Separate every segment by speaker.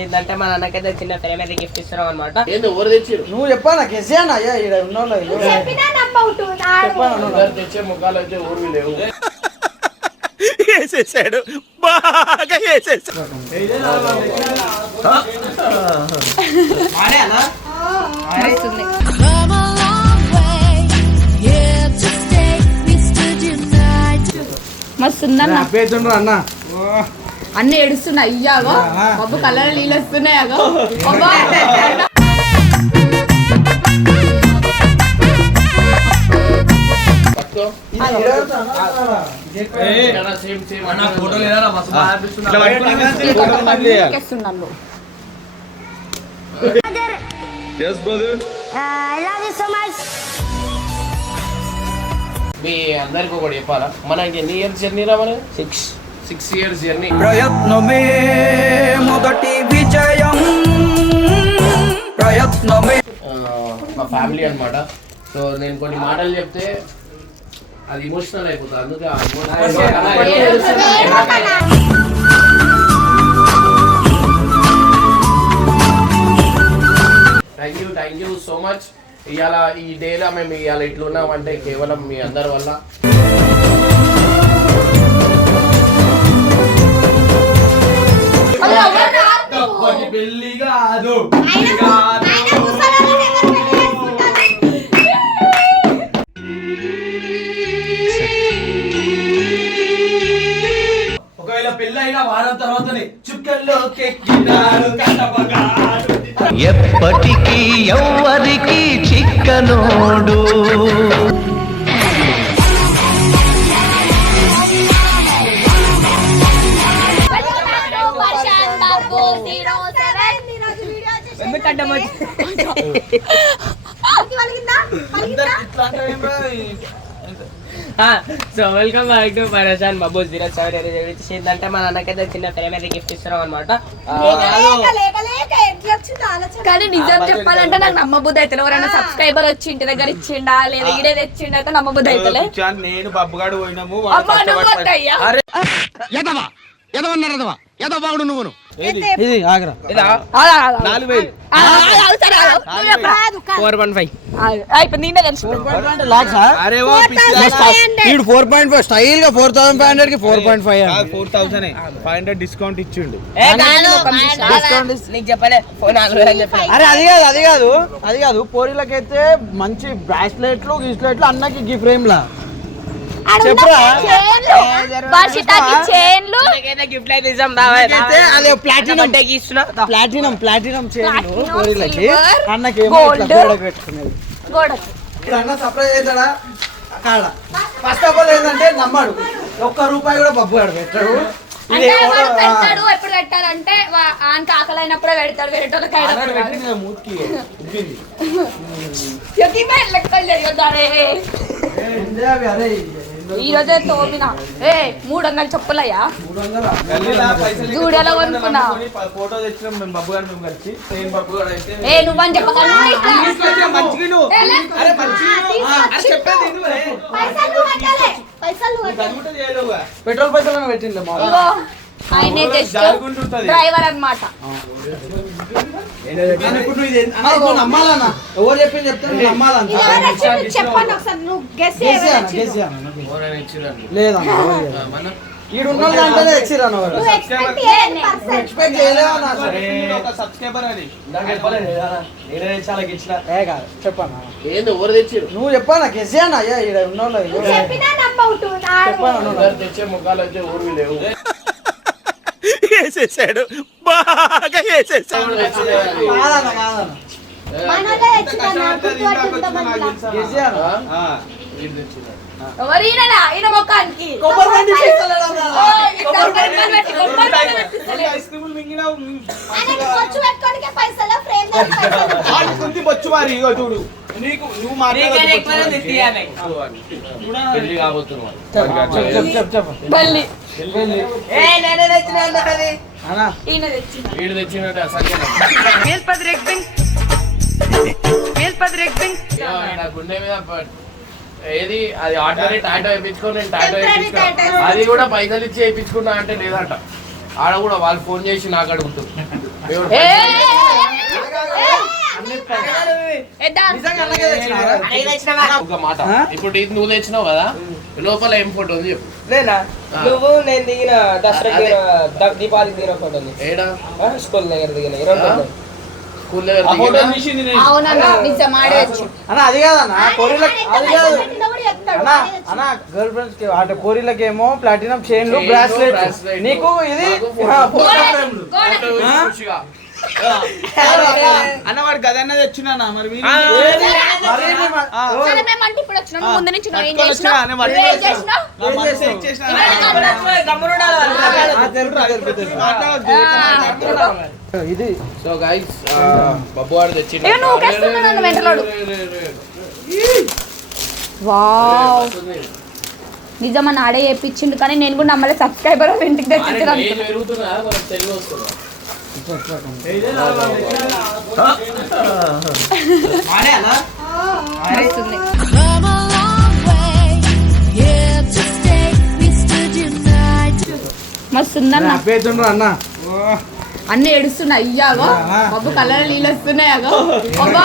Speaker 1: ఏంటంటే మా నాన్నకైతే చిన్న ఫ్రేమ్ అయితే గిఫ్ట్ ఇస్తున్నాం అనమాట
Speaker 2: నువ్వు చెప్పా నాకు అయ్యా ఇక్కడ
Speaker 3: తెచ్చే ముఖాలు అయితే ఊరు లేవు.
Speaker 4: వేసేసాడు. బాగా వేసేసాడు.
Speaker 2: అవుతుండ్రు అన్న.
Speaker 5: అన్ని ఏడుస్తున్నాయి. అయ్యాగో బాబు కలర్ నీళ్ళు వస్తున్నాయి అగో.
Speaker 3: మీ అందరికి ఒకటి చెప్పాలా? మనకి ఎన్ని ఇయర్స్ జర్నీ రా మన సిక్స్ సిక్స్ ఇయర్స్ జర్నీ.
Speaker 2: ప్రయత్నమే మొదటి విజయం. ప్రయత్నమే.
Speaker 3: మా ఫ్యామిలీ అన్నమాట. సో నేను కొన్ని మాటలు చెప్తే అది ఇమోషనల్ అయిపోతుంది. అందుకే ఆ thank you thank you so much ఇవాళ ఈ డేలో మేము ఇవాళ ఇట్లున్నామంటే కేవలం మీ అందరి వల్ల.
Speaker 5: రాదు.
Speaker 4: పెళ్ళి కాదు. ఒకవేళ పెళ్ళి అయిన వారం తర్వాతనే చుక్కల్లో కెక్కినాడు కట్టపగాడు
Speaker 6: ఎప్పటికీ ఎవ్వరికి చిక్కనోడు.
Speaker 1: So welcome back to Pareshan Babu zero seven ఏంటంటే మా నాన్నకైతే చిన్న అయితే గిఫ్ట్ ఇస్తున్నాం అనమాట
Speaker 5: కానీ నిజం చెప్పాలంటే నాకు నమ్మబుద్ధి అయితే ఎవరైనా సబ్స్క్రైబర్ వచ్చి ఇంటి దగ్గర ఇచ్చిండా లేదా ఈడే తెచ్చిండా అయితే నమ్మబుద్ధి అయితే
Speaker 4: నేను బబ్బుగాడు పోయినాము
Speaker 5: అమ్మా నువ్వు
Speaker 6: ఎదవా ఎదవన్నారు ఎదవా ఎదవ బాగుడు నువ్వును.
Speaker 2: ఇది ఆగ్రా.
Speaker 4: నాలుగు వేలు.
Speaker 1: Four one five
Speaker 2: four point five స్టైల్గా ఫోర్ థౌసండ్ ఫైవ్ హండ్రెడ్కి four point five
Speaker 4: four thousand five hundred discount ఇచ్చిండు.
Speaker 2: అరే అది కాదు అది కాదు. అది కాదు పోరీలకైతే మంచి బ్రాస్లెట్లు గిస్లెట్లు అన్నకి గి ఫ్రేమ్ లా చెప్పురా.
Speaker 5: వర్షితాకి చైన్లు?
Speaker 1: గిఫ్ట్ అయితే ఇస్తాం
Speaker 2: అయితే అది ప్లాటినం
Speaker 1: ఇస్తున్నా.
Speaker 2: ప్లాటినం ప్లాటినం చైన్
Speaker 5: Platinum,
Speaker 2: పోరీలకి
Speaker 5: silver,
Speaker 2: అన్నకి ఏమో ఇట్లా
Speaker 5: gold.
Speaker 2: గోడకు పెట్టుకునేది.
Speaker 5: గోడకి.
Speaker 2: ఇప్పుడు అన్న సర్ప్రైజ్ అవుతాడా కాడ ఫస్ట్ ఆఫ్ ఆల్ ఏంటంటే నమ్మాడు. ఒక్క రూపాయి కూడా బబ్బు గాడు పెట్టాడు.
Speaker 5: పెడతాడు ఎప్పుడు పెట్టాలంటే ఆయనకి ఆకలి అయినప్పుడే. పెడతాడు అయినప్పుడు ఈ రోజే తోమిన ఏ మూడు వందలు చెప్పులయ్యా?
Speaker 2: మూడు వందలా?
Speaker 4: గల్లీలా పైసలు ఇక
Speaker 5: జూడియాలో
Speaker 4: పెట్టుకొని
Speaker 5: కొనుక్కున్నా.
Speaker 4: అనుకొని ప- ఫోటో తెచ్చినాం మేము బబ్బు గారు మేము కలిసి. సేమ్ బబ్బు గారు అయితే
Speaker 5: ఏ నువ్వని చెప్పగలను.
Speaker 2: పెట్రోల్ పైసలు పెట్టింది
Speaker 5: ఆయనే జస్ట్. డ్రైవర్
Speaker 2: ఇప్పుడు నువ్వు ఎవరు చెప్పింది
Speaker 7: చెప్పండి ఒకసారి. గెస్
Speaker 2: లేదన్న ఉన్న నువ్వు? చెప్పానా గెసి అన్న. అయ్యా ఇక్కడ ఎవరు?
Speaker 7: చెప్పినా
Speaker 3: తెచ్చే ముఖాలు అయితే ఊరు లేవు.
Speaker 4: వేసేసాడు. బాగా వేసేసాడు. బొచ్చు మరి ఇగో చూడు. నీకు నువ్వు మాట్లాడదు
Speaker 3: గుండె మీద ఏది అది ఆర్డినరీ టాటో వేయించుకొని నేను టాటో
Speaker 7: Temporary
Speaker 3: వేయించుకున్నా
Speaker 7: tattoo
Speaker 3: అది కూడా పైసలు ఇచ్చి వేయించుకున్నా అంటే లేదంట. ఆడ కూడా వాళ్ళు ఫోన్ చేసి నాకు అడుగుతారు ఎవరు?
Speaker 5: ఏ, ఎద్దా.
Speaker 2: నిజంగా అన్నకే తెచ్చినారా?
Speaker 1: అడిగి తెచ్చినావా?
Speaker 3: ఒక మాట. ఇప్పుడు ఇది నువ్వు తెచ్చినావు కదా? లోపల ఏం ఫోటో ఉంది చెప్పు
Speaker 1: నేనా. నువ్వు నేను దిగిన దసరా
Speaker 3: అదే.
Speaker 1: దిగిన ఫోటో ఉంది
Speaker 3: ఏడా
Speaker 1: స్కూల్ దగ్గర దిగిన ఇరవై
Speaker 3: ఆ?
Speaker 1: ఫోటో.
Speaker 3: స్కూల్
Speaker 2: ఆ ఫోటో
Speaker 3: దగ్గర
Speaker 2: తీసింది నేను.
Speaker 5: అవునన్నా నిజం ఆడవచ్చు
Speaker 2: అన్న అది కాదన్న కోరిలకి అది కాదు అన్న
Speaker 7: చెప్తాడు
Speaker 2: అన్న గర్ల్ ఫ్రెండ్స్కి అటు కోరిలకి ఏమో ప్లాటినం చైన్లు బ్రాస్లెట్. నీకు ఇది
Speaker 3: నాకు
Speaker 2: ఆ,
Speaker 3: photo.
Speaker 2: photo
Speaker 5: గోడ-
Speaker 2: frame లు.
Speaker 5: గోడ.
Speaker 3: ఫోటో
Speaker 2: ఆ?
Speaker 3: వేసి ఖుషిగా.
Speaker 2: అన్న వాడు గదన్న తెచ్చున్నా మరి ఇది
Speaker 5: వచ్చినాం. ముందు నుంచి
Speaker 2: వచ్చినా, వచ్చినా.
Speaker 3: సో గైస్ బబ్బు వాడు తెచ్చి.
Speaker 5: వావ్. నిజమని ఆడే చేపించిండు కానీ నేను కూడా నమ్మలే సబ్స్క్రైబర్ ఇంటికి తెచ్చించాను
Speaker 3: వస్తుందా
Speaker 2: అన్న.
Speaker 5: మస్తు
Speaker 2: అవుతుండ్రు అన్న.
Speaker 5: అన్ని ఏడుస్తున్నా అయ్యాగో. బాబు కళ్ళ నీళ్ళు వస్తున్నాయాగో బాబా.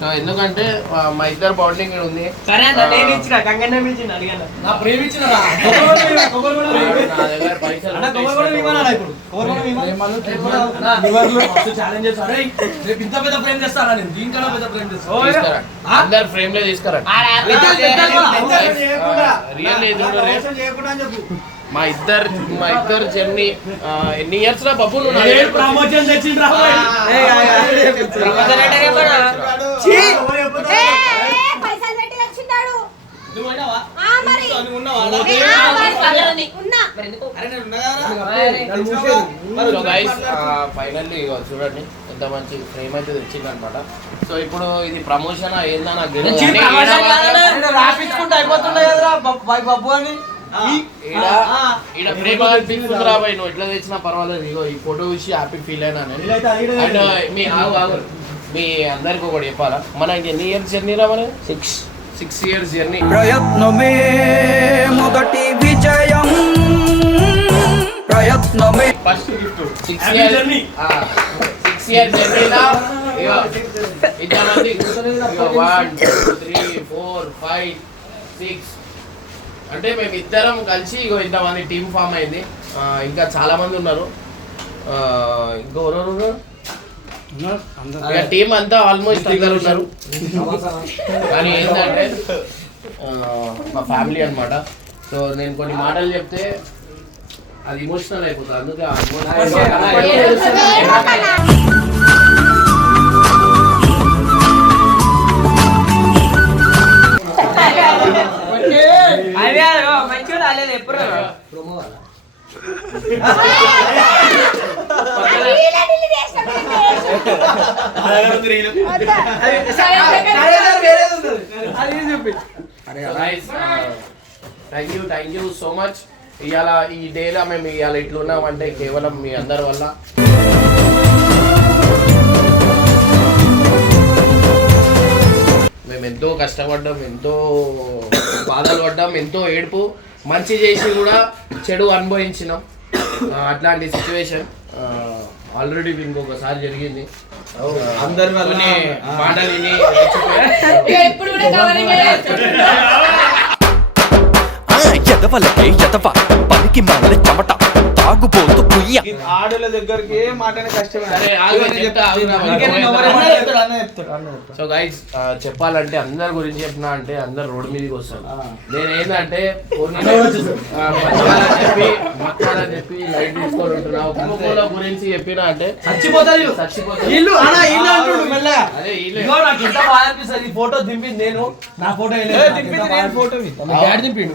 Speaker 3: సో ఎందుకంటే మా ఇద్దరు బాండింగ్ ఉంది. తీసుకురా. అందరు ఫ్రేమ్లో తీసుకురా. రియల్
Speaker 4: చేయకుండా అని చెప్పు.
Speaker 3: మా ఇద్దరు మా ఇద్దరు జర్నీ ఎన్ని ఇయర్స్ రా బాబు నువ్వు నా
Speaker 4: ఏడు
Speaker 3: దగ్గరకు?
Speaker 4: ప్రమోషన్
Speaker 3: ఫైనల్లీ చూడండి ఎంత మంచి ఫ్రేమ్ అయితే తెచ్చింది అనమాట సో ఇప్పుడు ఇది ప్రమోషన్ ఏందా నాకు
Speaker 1: కాదు.
Speaker 2: అయిపోతుండే కదరా బై బబ్బు అని.
Speaker 3: ఈడ ఈడ ప్రేమ కనిపిస్తుంది రా భయ్ నువ్వు. ఎట్లా తెచ్చినా పర్వాలేదు ఇగో ఈ ఫోటో చూసి హ్యాపీ ఫీల్ అయినా అండ్ మీ ఆగు ఆగు. మీ అందరికి ఒకటి చెప్పాలా? మనకి ఎన్ని ఇయర్స్ జర్నీ రా మన సిక్స్ సిక్స్ ఇయర్స్ జర్నీ
Speaker 8: ప్రయత్నమే మొదటి విజయం. ప్రయత్నమే.
Speaker 3: First gift six years
Speaker 4: journey.
Speaker 3: Six years జర్నీలా ఇంతమంది one two three four five six అంటే మేము ఇద్దరం కలిసి ఇగో ఇంతమంది టీం ఫామ్ అయింది. ఇంకా చాలా మంది ఉన్నారు. ఇంకా ఎవరెవరు టీం అంతా ఆల్మోస్ట్ అందరు ఉన్నారు. కానీ ఏంటంటే మా ఫ్యామిలీ అన్నమాట. సో నేను కొన్ని మాటలు చెప్తే అది ఇమోషనల్ అయిపోతుంది. అందుకే ఆ
Speaker 1: అదే మంచిగా రాలేదు ఎప్పుడు
Speaker 3: thank you thank you so much ఇవాళ ఈ డేలో మేము ఇవాళ ఇట్లున్నామంటే కేవలం మీ అందరి వల్ల మేము ఎంతో కష్టపడ్డాం ఎంతో బాధలు పడ్డాం ఎంతో ఏడుపు. మంచి చేసి కూడా చెడు అనుభవించినాం. అట్లాంటి సిచ్యువేషన్ ఆల్రెడీ ఇంకొకసారి జరిగింది.
Speaker 2: అందరి వల్ల.
Speaker 3: మాటలు విని
Speaker 8: ఎదవలకే ఎదవ. పనికి మాల చెమట. తాగుబోతు
Speaker 2: ఆడల దగ్గరికి ఏ మాటనే కష్టమే.
Speaker 3: సో గైస్ చెప్పాలంటే అందరి గురించి చెప్పినా అంటే అందరు రోడ్డు మీదకి వస్తారు నేను ఏంటంటే చెప్పి లైట్ తీసుకొని ఉంటున్నా గురించి చెప్పినా అంటే
Speaker 4: చచ్చిపోతారు
Speaker 3: చచ్చిపోతారు
Speaker 4: నాకు ఎంత బాధ అనిపిస్తుంది ఈ ఫోటో దింపింది నేను నా ఫోటో
Speaker 2: ఏ, దింపింది నేను ఫోటో
Speaker 4: డాడీ దింపిండు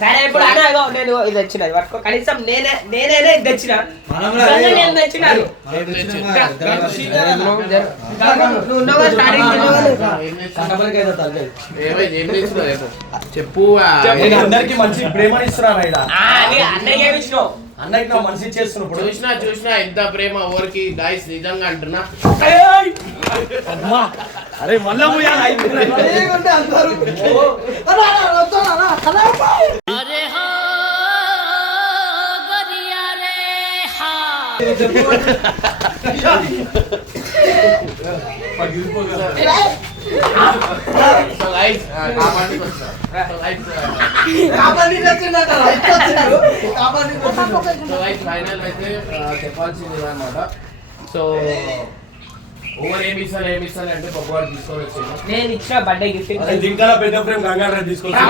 Speaker 1: సరే ఇప్పుడు అన్న నేను ఇది వచ్చిన పట్టుకో కనీసం నేనే నేనేనే ఇది తెచ్చిన నేను నువ్వు ఉన్నావు
Speaker 3: చెప్పు.
Speaker 4: అందరికి మంచి ప్రేమని ఇస్తున్నాను
Speaker 1: ఏమి ఇచ్చినావు
Speaker 4: అన్నకి నా మనిషి ఇచ్చేస్తున్నాడు ఇప్పుడు
Speaker 3: చూసినా చూసినా ఎంత ప్రేమ ఓరికి గాయస్ నిజంగా అంటున్నా.
Speaker 4: అరే మళ్ళా
Speaker 3: ఫైనల్ అయితే చెప్పాల్సింది అనమాట సో ఓవర్ ఏమి ఇస్తాను ఏమి ఇస్తాను అంటే పప్పువాడు తీసుకొని వచ్చాను.
Speaker 1: నేను ఇచ్చిన బర్త్డే గిఫ్ట్
Speaker 4: పెద్ద గంగాధర తీసుకొచ్చి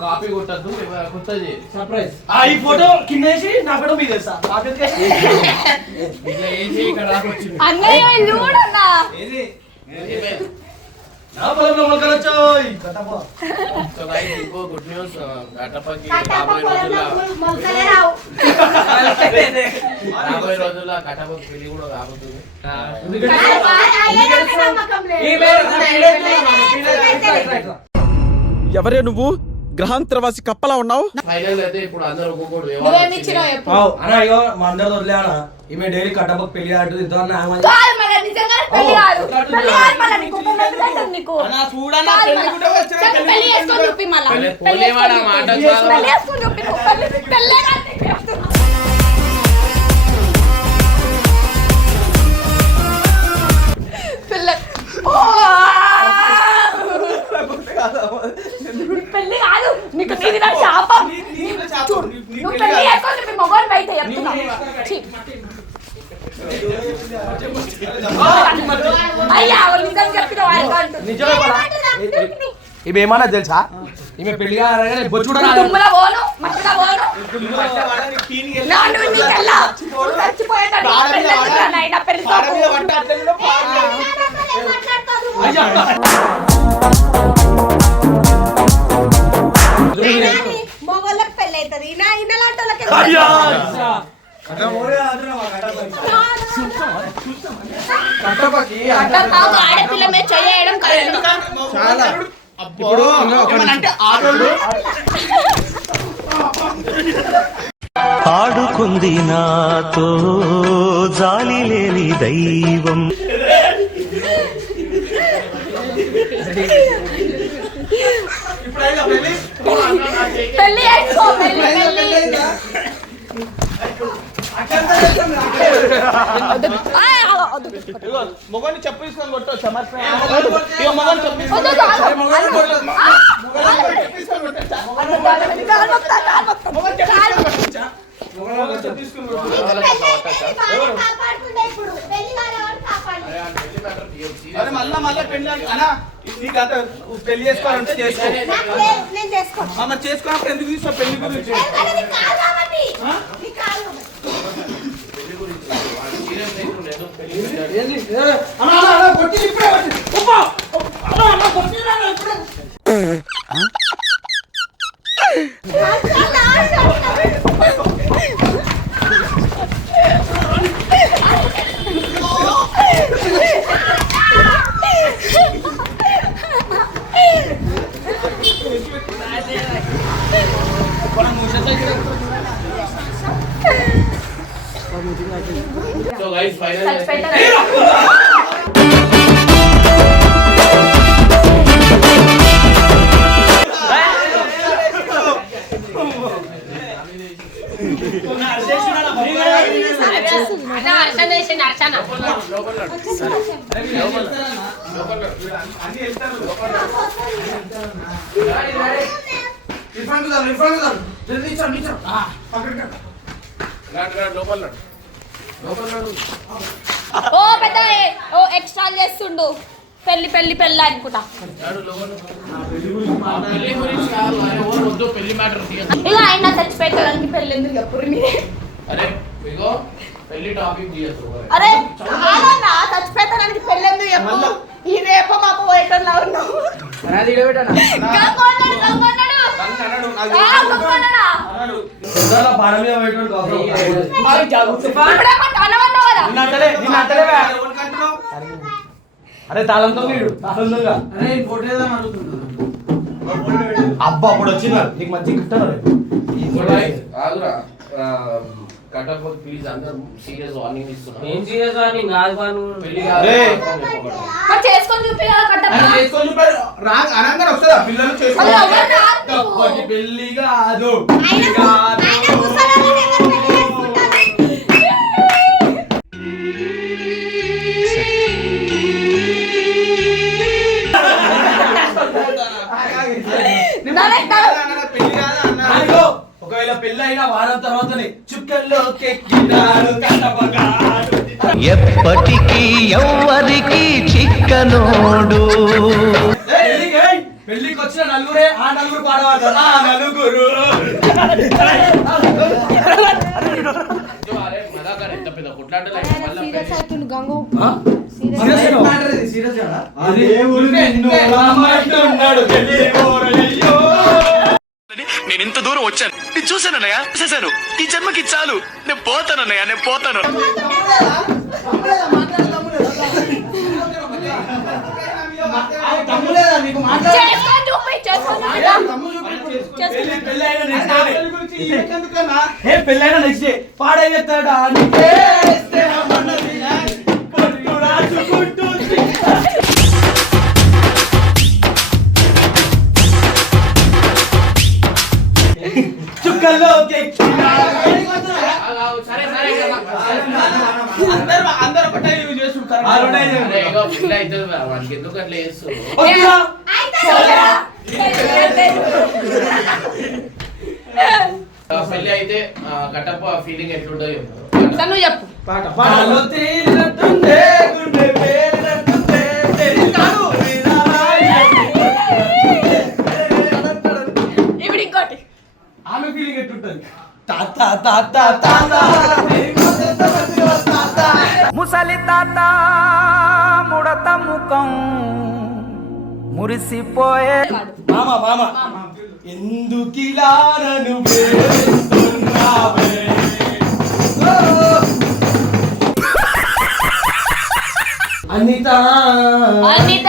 Speaker 3: కాపీ కొట్టద్దు కొత్తది
Speaker 4: సర్ప్రైజ్ ఆ ఈ ఫోటో కిందేసి నా ఫోటో మీద వేస్తా
Speaker 3: వేసి
Speaker 5: అన్నయ్య ఇల్లు కూడా ఉందా?
Speaker 3: ఏమైంది?
Speaker 4: నా పొలంలో మొలకలు వచ్చాయి కట్టపా
Speaker 3: సో గైస్ ఇంకో గుడ్ న్యూస్ గట్టపకి
Speaker 7: కట్టప్ప
Speaker 3: రాబోయే
Speaker 7: పొలంలో
Speaker 3: రోజుల్లో
Speaker 7: మొలకలే రావు.
Speaker 3: రాబోయే రోజుల్లో కట్టపకి పెళ్ళి కూడా కాబోతుంది
Speaker 8: ఎవరే నువ్వు? గ్రహాంతరవాసి కప్పలా ఉన్నావు?
Speaker 3: ఫైనల్ అయితే ఇప్పుడు అందరూ ఒక్కొక్కటి
Speaker 5: నువ్వేమి ఇచ్చినావు చెప్పు
Speaker 4: అన్న ఇగో మా అందరితో వదిలే అన్న. ఈమె డైలీ పెళ్ళి ఆడు అన్న ఆమె
Speaker 5: కాదు మళ్ళీ నిజంగానే పెళ్ళి కాదు. పెళ్ళి కాదు మళ్ళీ నీకు కుటుంబం పెట్టండి నీకు
Speaker 2: అన్న, చూడన్న,
Speaker 5: కాదు
Speaker 2: పెళ్ళి
Speaker 5: మళ్ళా.
Speaker 2: కూడా వచ్చిన
Speaker 5: చెప్పు, పెళ్ళి చేసుకొని చూపి మళ్ళా.
Speaker 3: పెళ్ళి-
Speaker 5: పెళ్ళి
Speaker 3: పోలేవాడా?
Speaker 5: చేసుకొని
Speaker 3: మాట
Speaker 5: చూపి.
Speaker 3: చాలు.
Speaker 5: పెళ్ళి చేసుకొని చూపి. నువ్వు. పెళ్ళి- పెళ్ళే కాదు నీకు చెప్తున్నా. పెళ్ళి ఓ! పెళ్ళి కాదు నీకు నీది నా శాపం నువ్వు పెళ్ళి చేసుకొని చూపి మొగోని బయట చెప్తున్నా ఛీ. అయ్యా నిజం చెప్పిన వాళ్ళు
Speaker 4: నిజమే పడా ఈమె ఏమన్నా తెలుసా ఈమె
Speaker 5: పెళ్ళి బొచ్చుడు ఆడపిల్ల మీద చేయడం కరెక్ట్.
Speaker 2: చాలా. ఇప్పుడు ఏమన్నా అంటే ఆడోళ్ళు?
Speaker 9: ఆడుకుంది నాతో జాలి లేని దైవం.
Speaker 2: పెళ్ళి
Speaker 5: పెళ్ళి చేసుకో పెళ్ళి
Speaker 2: పెళ్ళి మొగోని చెప్పు తీసుకొని? ఇగో మొగోని చెప్పు తీసుకొని. కొట్టొచ్చా? మొగోని కొట్టొచ్చా?
Speaker 5: ఆ,
Speaker 2: మొగోని చెప్పు తీసుకొని కొట్టొచ్చా?
Speaker 7: ఇప్పుడు
Speaker 2: అరే మళ్ళా మళ్ళా పెళ్ళి ఆగి- అన్నా, నీకు అంత పెళ్ళి చేసుకోవాలంటే చేసుకో. అమ్మ చేసుకున్నప్పుడు ఎందుకు తీసుకో పెళ్ళి గురించి?
Speaker 7: ఏ, కానీ
Speaker 5: ఓ పెద్ద ఓ ఎక్స్ట్రా చేస్తుండు. పెళ్ళి పెళ్ళి పెళ్ళి అనుకుంటా. ఇలా అయినా చచ్చిపోయేటానికి పెళ్ళి ఎందుకు చెప్పురు మీరే
Speaker 3: అరే పెళ్ళి టాపిక్ తీయద్దు.
Speaker 5: అరే కాదన్నా చచ్చిపోయేటానికి పెళ్ళి ఎందుకు చెప్పు? ఈ రేప మాకు పోయేటోళ్ళ ఉన్నావు.
Speaker 2: అది ఇడబెట్టానా? అరే తాళంతో అబ్బా అప్పుడు వచ్చిన నీకు మంచి గిట్టారు
Speaker 3: కటప్ ప్లీజ్ అందరూ సీరియస్ వార్నింగ్ ఇస్తున్నా.
Speaker 1: ఏం సీరియస్ కాదు
Speaker 3: పెళ్ళి
Speaker 2: రే.
Speaker 5: మరి చేసుకొని చూపి కదా కట్టప్ప.
Speaker 4: చేసుకొని చూపారు రా అనగానే వస్తుందా? పిల్లలు. తప్పకి పెళ్ళి కాదు.
Speaker 7: ఆయన
Speaker 9: ఎప్పటికీ ఎవ్వరికి చిక్కనోడు.
Speaker 4: పెళ్ళికి వచ్చిన నలుగురే ఆ నలుగురు పాడవాడు ఆ నలుగురు.
Speaker 3: మళ్ళా
Speaker 7: సీరియస్
Speaker 6: నేను ఇంత దూరం వచ్చాను. నేను చూశానన్నయ్య చూశాను ఈ జన్మకి చాలు. నేను పోతానన్నయ్య నేను పోతాను.
Speaker 4: తమ్ములేదా నీకు మాట్లాడ
Speaker 5: చేసుకొని
Speaker 4: నాకు- అందరూ అందరూ ఒకటే యూజ్
Speaker 3: ఎందుకు అట్లా. పెళ్ళి అయితే ఆ, కట్టప్ప ఫీలింగ్ ఎట్లుంటుందో చెప్పు.
Speaker 5: నువ్వు చెప్పు.
Speaker 2: ముసలి తాత ముడత ముఖం మురిసిపోయే
Speaker 4: మామ మామ ఎందుకిలా! అనిత
Speaker 5: అనిత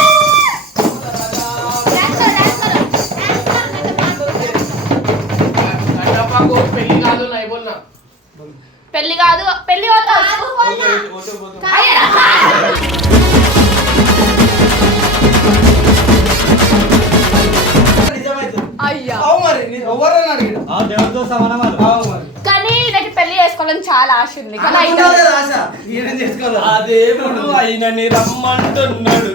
Speaker 5: ఉంది కానీ
Speaker 4: అయినని రమ్మంటున్నాడు.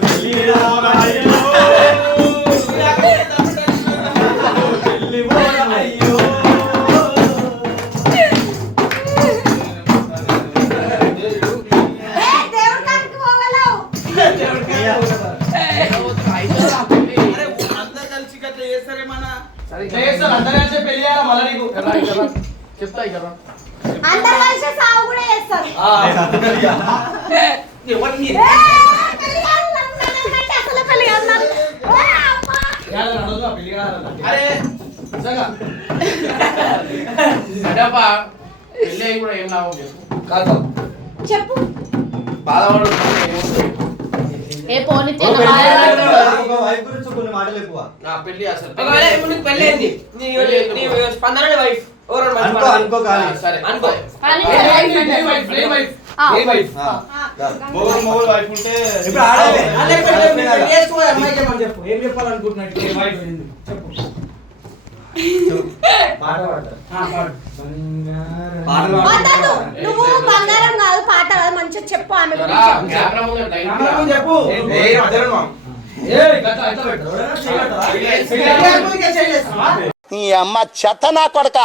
Speaker 3: నా అసలు
Speaker 2: స్పందన వైఫ్.
Speaker 8: అనుకో? అనుకో కానీ.
Speaker 3: సరే.
Speaker 2: అనుకో.
Speaker 8: మొగలు మొగలు వైఫ్ ఉంటే ఇప్పుడు
Speaker 2: అమ్మాయికి ఏమని చెప్పు? ఏం? చెప్పు. పాట పాడతారు.
Speaker 7: నువ్వు బంగారం కాదు పాట కాదు మంచిగా చెప్పు ఆమె చెప్పు.
Speaker 3: కెమెరా
Speaker 10: నీ అమ్మ చెత్త నా కొడక.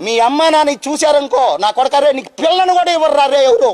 Speaker 10: మీ అమ్మ నాని చూశారనుకో నా కొడక రే నీకు పిల్లను కూడా ఇవ్వరు రే ఎవరు?